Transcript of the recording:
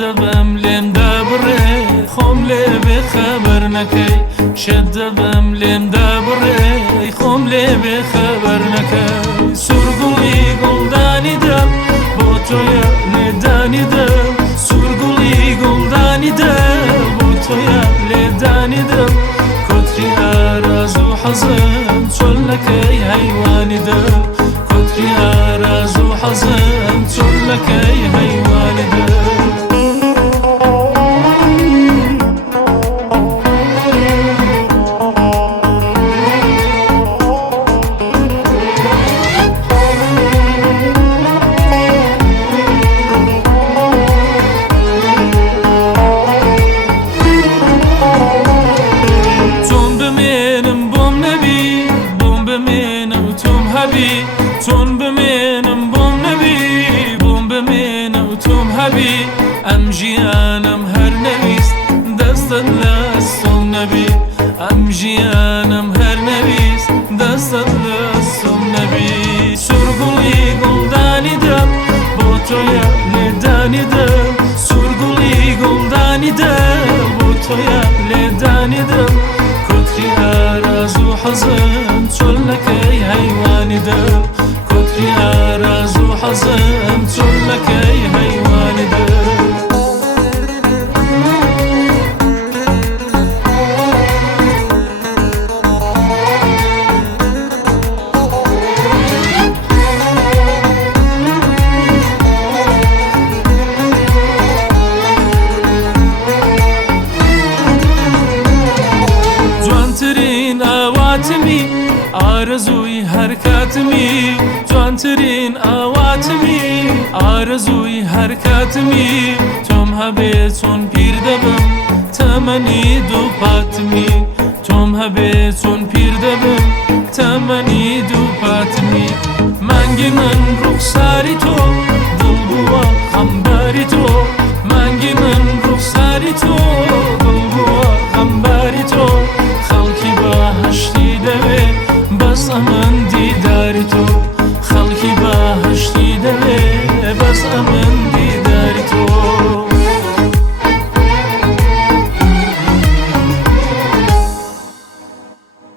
شدبم لم دبره خم لب خبر نکی شدبم لم دبره خم لب خبر نکی سرگوی گلدانی دم با توی ندانی دم سرگوی گلدانی دم با توی ندانی دم کتری آراز و حزن چل نکی حیوانی دم کتری آراز و حزن چل نکی حیوانی دم تون بمنم بوم نبی بوم بمنم توم هبی ام جیانم هر نویست دست لستم نبی ام جیانم هر نویست دست لستم نبی سرگوی گلدانی دم با توی ندانی دم سرگوی گلدانی دم با توی ندانی دم کتری آراز و حزن چل نکی حیوانی دم کتری آراز و حزن چل نکی حیوانی دم جوانترین آواتمی آرزوی حرکاتمی جوانترین آواتمی آرزوی حرکاتمی توم هبه چون پیر دبم تمنی دو پاتمی توم هبه چون پیر دبم تمنی دو پاتمی منگی من رخساری تو دل بوا خم